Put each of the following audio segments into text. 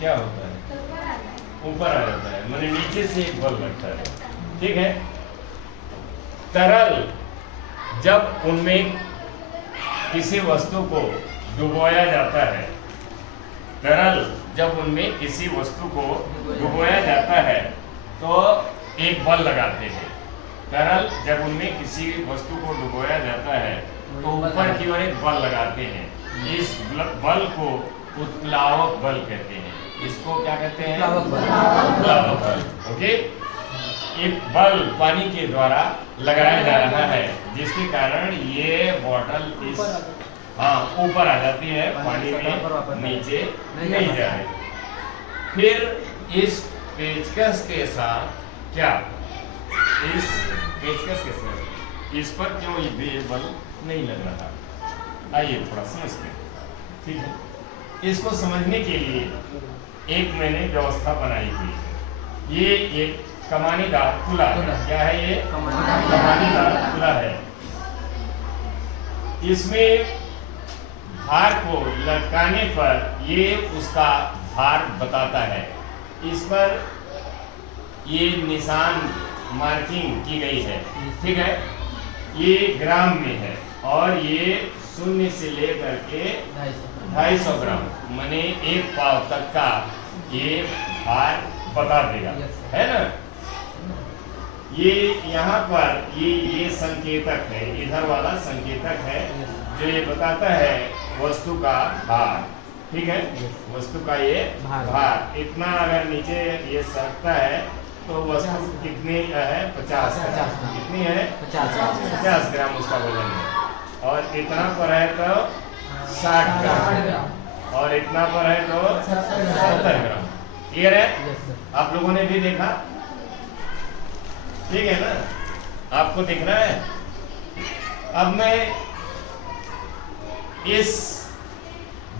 क्या होता है? ऊपर आ जाता है, माने नीचे से एक बल लगता है। ठीक है। तरल जब उनमें किसी वस्तु को डुबोया जाता है, तरल जब उनमें किसी वस्तु को डुबोया जाता है तो एक बल लगाते हैं। तरल जब उनमें किसी वस्तु को डुबोया जाता है तो ऊपर की ओर एक बल लगाते हैं। इस बल को उत्प्लावक बल कहते हैं। इसको क्या कहते हैं? उत्प्लावक बल। ओके। एक बल पानी के द्वारा लगाया जा रहा है जिसके कारण ये बॉटल इस ऊपर आ जाती है, पानी में नीचे नहीं जा रही। फिर इस पेचकस के साथ क्या, इस पेचकस के साथ इस पर क्यों ये बल नहीं लग रहा? आइए थोड़ा समझते हैं। ठीक है। इसको समझने के लिए एक मैंने व्यवस्था बनाई हुई है। ये एक कमानीदार तुला है। क्या है ये? कमानीदार तुला है। इसमें भार को लटकाने पर ये उसका भार बताता है। इस पर ये निशान मार्किंग की गई है। ठीक है। ये ग्राम में है और ये 0 से लेकर के 250 ग्राम माने 1 पाव तक का ये भार बता देगा, है ना। ये यहाँ पर ये संकेतक है, इधर वाला संकेतक है जो ये बताता है वस्तु का भार। ठीक है। वस्तु का ये भार इतना अगर नीचे ये सरकता है तो वस्तु कितनी है? 50। कितनी है? 50 ग्राम उसका वजन है। और इतना पर है तो 60 ग्राम और इतना पर है तो 70 ग्राम। क्लियर है? आप लोगों ने भी देखा? ठीक है ना, आपको दिख रहा है। अब मैं इस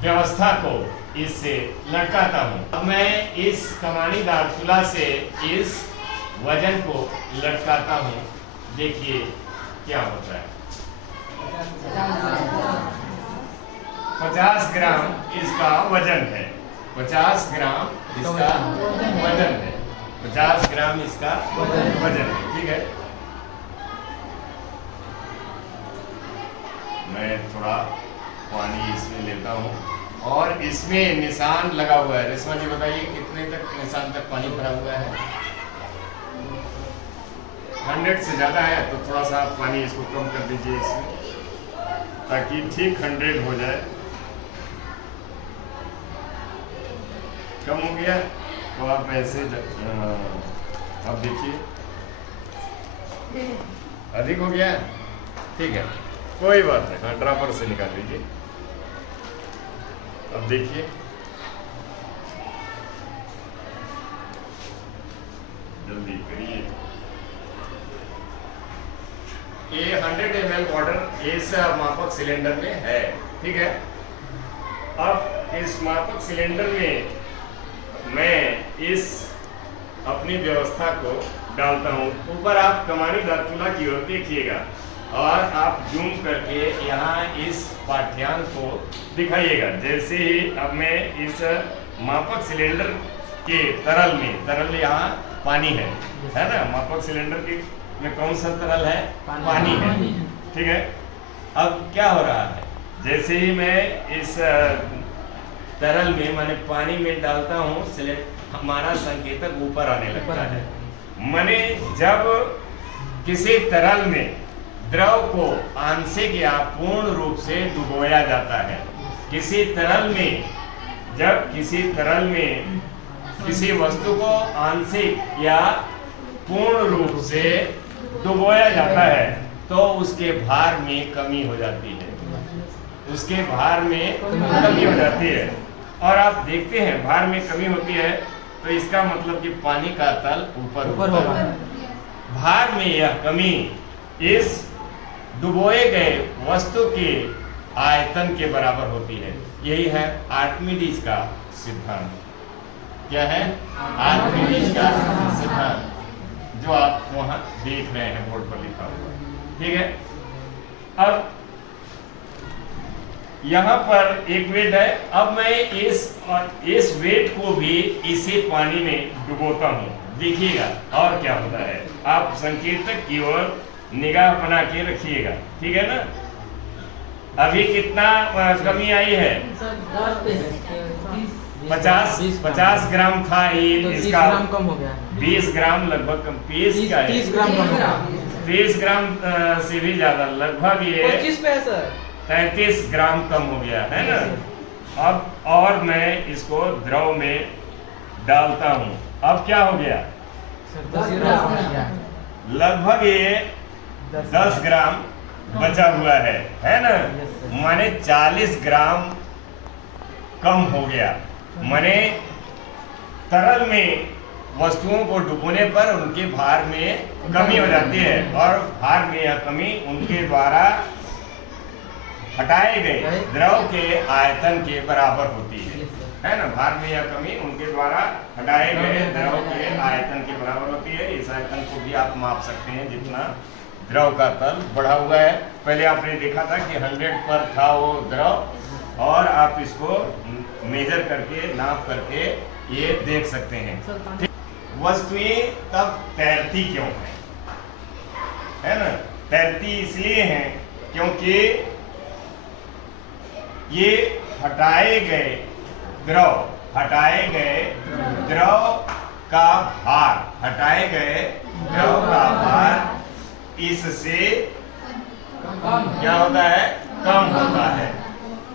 व्यवस्था को इससे लटकाता हूं। अब मैं इस कमानीदार तुला से इस वजन को लटकाता हूं। देखिए क्या होता है। 50 ग्राम इसका वजन है। 50 ग्राम इसका वजन है। 50 ग्राम इसका वजन है। ठीक है। मैं थोड़ा पानी इसमें लेता हूँ और इसमें निशान लगा हुआ है। रेशमा जी बताइए कितने तक निशान तक पानी भरा हुआ है? 100 से ज्यादा है तो थोड़ा सा पानी इसको कम कर दीजिए इसमें, ताकि ठीक 100 हो जाए। कम हो गया तो आप ऐसे अब देखिए अधिक हो गया। ठीक है, कोई बात नहीं। हाँ, ड्रॉपर से निकाल लीजिए। अब देखिए जल्दी करिए। ये 100 ml वाटर इस मापक सिलेंडर में है। ठीक है। अब इस मापक सिलेंडर में मैं इस अपनी व्यवस्था को डालता हूँ। ऊपर आप कमानीदार तुला की ओर देखिएगा और आप जूम करके यहाँ इस पाठ्यांक को दिखाइएगा। जैसे ही अब मैं इस मापक सिलेंडर के तरल यहाँ पानी है ना। मापक सिलेंडर के में कौन सा तरल है? पानी है। ठीक है। अब क्या हो रहा है? जैसे ही मैं इस तरल में माने पानी में डालता हूँ, हमारा संकेतक ऊपर आने लगता है। माने जब किसी तरल में द्रव को आंशिक या पूर्ण रूप से डुबोया जाता है, किसी तरल में जब किसी तरल में किसी वस्तु को आंशिक या पूर्ण रूप से डुबोया जाता है तो उसके भार में कमी हो जाती है। उसके भार में कमी हो जाती है और आप देखते हैं भार में कमी होती है तो इसका मतलब कि पानी का तल ऊपर होगा। भार में यह कमी इस डुबोए गए वस्तु के आयतन के बराबर होती है। यही है आर्किमिडीज का सिद्धांत। क्या है? आर्किमिडीज का सिद्धांत, जो आप वहां देख रहे हैं बोर्ड पर लिखा हुआ। ठीक है। अब यहाँ पर एक वेट है। अब मैं इस वेट को भी इसी पानी में डुबोता हूँ, देखिएगा और क्या होता है। आप संकेतक की ओर निगाह बना के रखिएगा, ठीक है ना। अभी कितना कमी आई है? 50 ग्राम था ये, तो इसका 20 ग्राम कम हो गया। 20 ग्राम लगभग कम, 30 का है, 30 ग्राम कम हो गया। 30 ग्राम से भी ज्यादा, लगभग ये 25 पे है सर। 33 ग्राम कम हो गया है ना। अब और मैं इसको द्रव में डालता हूँ। अब क्या हो गया? लगभग ये 10 ग्राम बचा हुआ है ना। माने 40 ग्राम कम हो गया। माने तरल में वस्तुओं को डुबोने पर उनके भार में कमी हो जाती है, और भार में यह कमी उनके द्वारा हटाए गए द्रव के आयतन के बराबर होती है ना। भार में यह कमी उनके द्वारा हटाए गए द्रव के आयतन के बराबर होती है। इस आयतन को भी आप माप सकते हैं, जितना द्रव का तल बढ़ा हुआ है। पहले आपने देखा था कि 100 पर था वो द्रव, और आप इसको मेजर करके, नाप करके ये देख सकते हैं। वस्तुएं तब तैरती क्यों है ना? तैरती इसलिए हैं क्योंकि ये हटाए गए द्रव का भार इससे क्या होता है? कम होता है,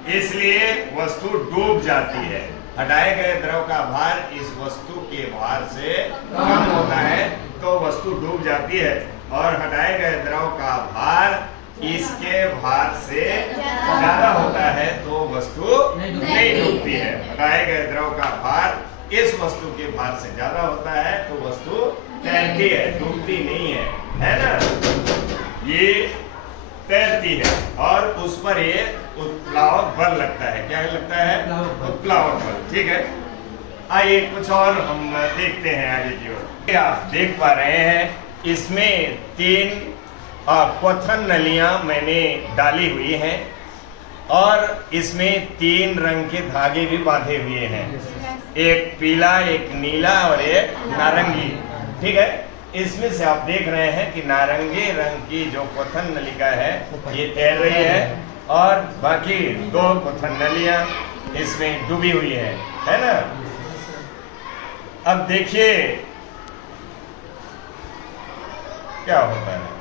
इसलिए वस्तु डूब जाती है। हटाए गए द्रव का भार इस वस्तु के भार से कम होता है तो वस्तु डूब जाती है, और हटाए गए द्रव का भार इसके भार से ज्यादा होता है तो वस्तु नहीं डूबती है। हटाए गए द्रव का भार इस वस्तु के भार से ज्यादा होता है तो वस्तु तैरती है, डूबती नहीं है ना। ये तैरती है और उस पर ये उत्प्लावक बल लगता है। क्या लगता है? उत्प्लावक बल। ठीक है, आइए कुछ और हम देखते हैं आगे की ओर। आप देख पा रहे हैं इसमें 3 क्वथन नलियां मैंने डाली हुई हैं, और इसमें 3 रंग के धागे भी बांधे हुए हैं, एक पीला, एक नीला और एक नारंगी। ठीक है, इसमें से आप देख रहे हैं कि नारंगी रंग की जो क्वथन नलिका है ये तैर रही है, और बाकी 2 क्वथन नलियां इसमें डूबी हुई है ना। अब देखिए क्या होता है।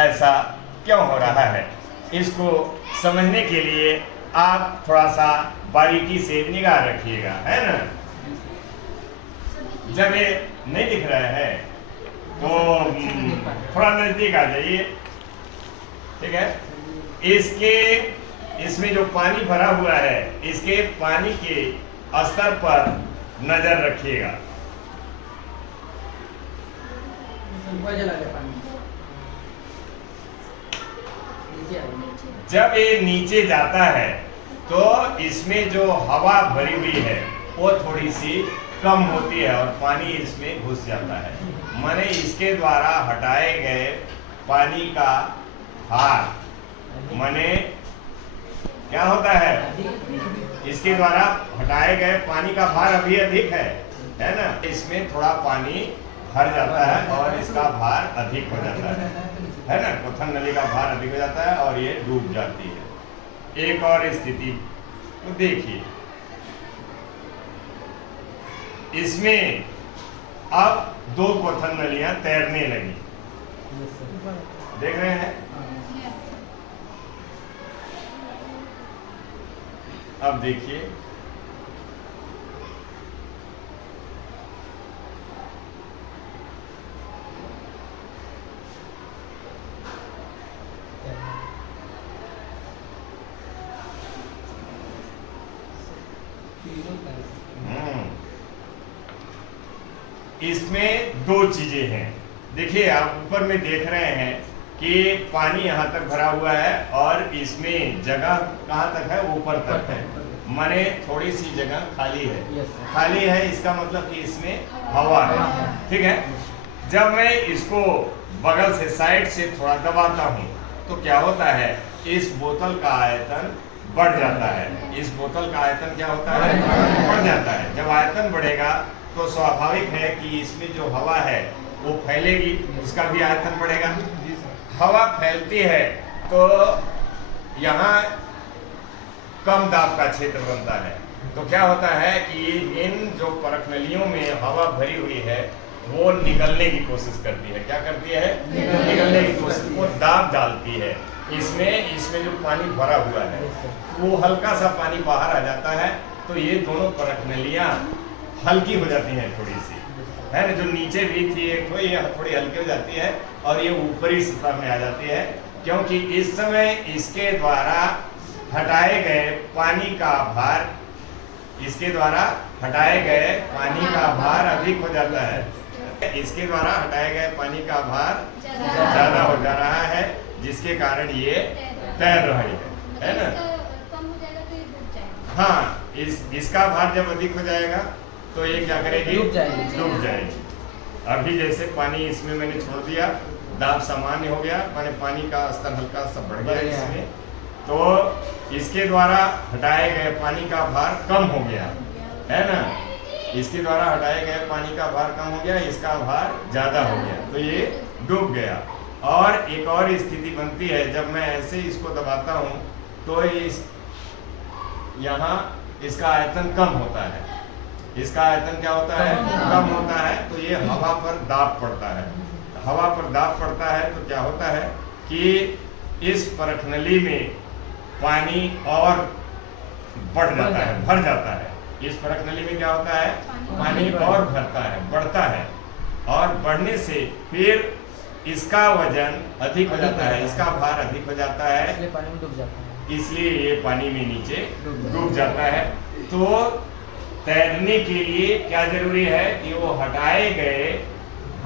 ऐसा क्यों हो रहा है, इसको समझने के लिए आप थोड़ा सा बारीकी से निगाह रखिएगा, है ना। जब ये नहीं दिख रहा है तो थोड़ा नजदीक आ जाइए। ठीक है, इसमें जो पानी भरा हुआ है, इसके पानी के स्तर पर नजर रखिएगा। जब ये नीचे जाता है तो इसमें जो हवा भरी हुई है वो थोड़ी सी कम होती है और पानी इसमें घुस जाता है। माने इसके द्वारा हटाए गए पानी का भार, माने क्या होता है, इसके द्वारा हटाए गए पानी का भार अभी अधिक है ना। इसमें थोड़ा पानी भर जाता है और इसका भार अधिक हो जाता है ना। क्वथन नली का भार अधिक हो जाता है और ये डूब जाती है। एक और स्थिति तो देखिए, इसमें अब 2 क्वथन नलियां तैरने लगी, देख रहे हैं। अब देखिए इसमें 2 चीजें हैं। देखिए आप ऊपर में देख रहे हैं कि पानी यहाँ तक भरा हुआ है और इसमें जगह कहाँ तक है, ऊपर तक है। माने थोड़ी सी जगह खाली है। खाली है इसका मतलब कि इसमें हवा है। ठीक है, जब मैं इसको बगल से साइड से थोड़ा दबाता हूँ तो क्या होता है, इस बोतल का आयतन बढ़ जाता है। इस बोतल का आयतन क्या होता है, बढ़ जाता है। जब आयतन बढ़ेगा तो स्वाभाविक है कि इसमें जो हवा है वो फैलेगी, उसका भी आयतन बढ़ेगा। हवा फैलती है तो यहाँ कम दाब का क्षेत्र बनता है। तो क्या होता है कि इन जो परख नलियों में हवा भरी हुई है वो निकलने की कोशिश करती है। क्या करती है, निकलने की कोशिश, वो दाब डालती है। इसमें जो पानी भरा हुआ है वो हल्का सा पानी बाहर आ जाता है, तो ये दोनों परख नलियाँ हल्की हो जाती हैं थोड़ी सी, है ना। जो नीचे भी थी एक तो ये थोड़ी हल्की हो जाती है और ये ऊपरी सतह में आ जाती है, क्योंकि इस समय इसके द्वारा हटाए गए पानी का भार, इसके द्वारा हटाए गए पानी का भार अधिक हो जाता है। इसके द्वारा हटाए गए पानी का भार ज्यादा हो जा रहा है, जिसके कारण ये तैर रही है ना। कम हो जाएगा तो ये डूब जाएगा। हाँ, इसका भार जब अधिक हो जाएगा तो ये क्या करेगी, डूब जाएगी। डूब जाएगी। अभी जैसे पानी इसमें मैंने छोड़ दिया, दाब सामान्य हो गया, माने पानी का स्तर हल्का सा बढ़ गया इसमें, तो इसके द्वारा हटाए गए पानी का भार कम हो गया, है ना। इसके द्वारा हटाए गए पानी का भार कम हो गया, इसका भार ज्यादा हो गया, तो ये डूब गया। और एक और स्थिति बनती है, जब मैं ऐसे इसको दबाता हूँ तो इस यहाँ इसका आयतन कम होता है। इसका आयतन क्या होता है, कम होता है, तो ये हवा पर दाब पड़ता है। हवा पर दाब पड़ता है तो क्या होता है कि इस परख नली में पानी और बढ़ जाता है, भर जाता है। इस परख नली में क्या होता है, पानी और भरता है, बढ़ता है, और बढ़ने से फिर इसका वजन अधिक हो जाता है, इसका भार अधिक हो जाता है, इसलिए पानी में डूब जाता है। इसलिए ये पानी में नीचे डूब जाता है। तो तैरने के लिए क्या जरूरी है कि वो हटाए गए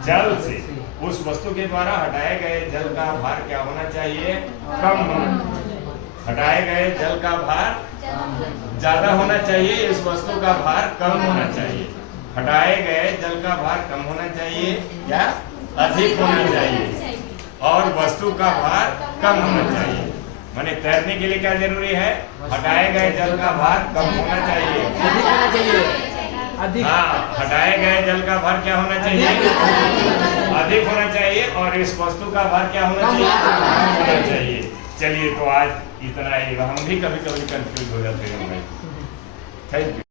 जल से, उस वस्तु के द्वारा हटाए गए जल का भार क्या होना चाहिए, कम होना चाहिए। हटाए गए जल का भार ज्यादा होना चाहिए, इस वस्तु का भार कम होना चाहिए। हटाए गए जल का भार कम होना चाहिए या अधिक होना चाहिए, और वस्तु का भार कम होना चाहिए। माने तैरने के लिए क्या जरूरी है, हटाए गए जल का भार कम होना चाहिए, अधिक होना चाहिए, अधिक। हाँ, हटाए गए जल का भार क्या होना चाहिए, अधिक होना चाहिए, और इस वस्तु का भार क्या होना चाहिए, होना चाहिए। चलिए, तो आज इतना ही। हम भी कभी कभी कंफ्यूज हो जाते हैं भाई। Thank you.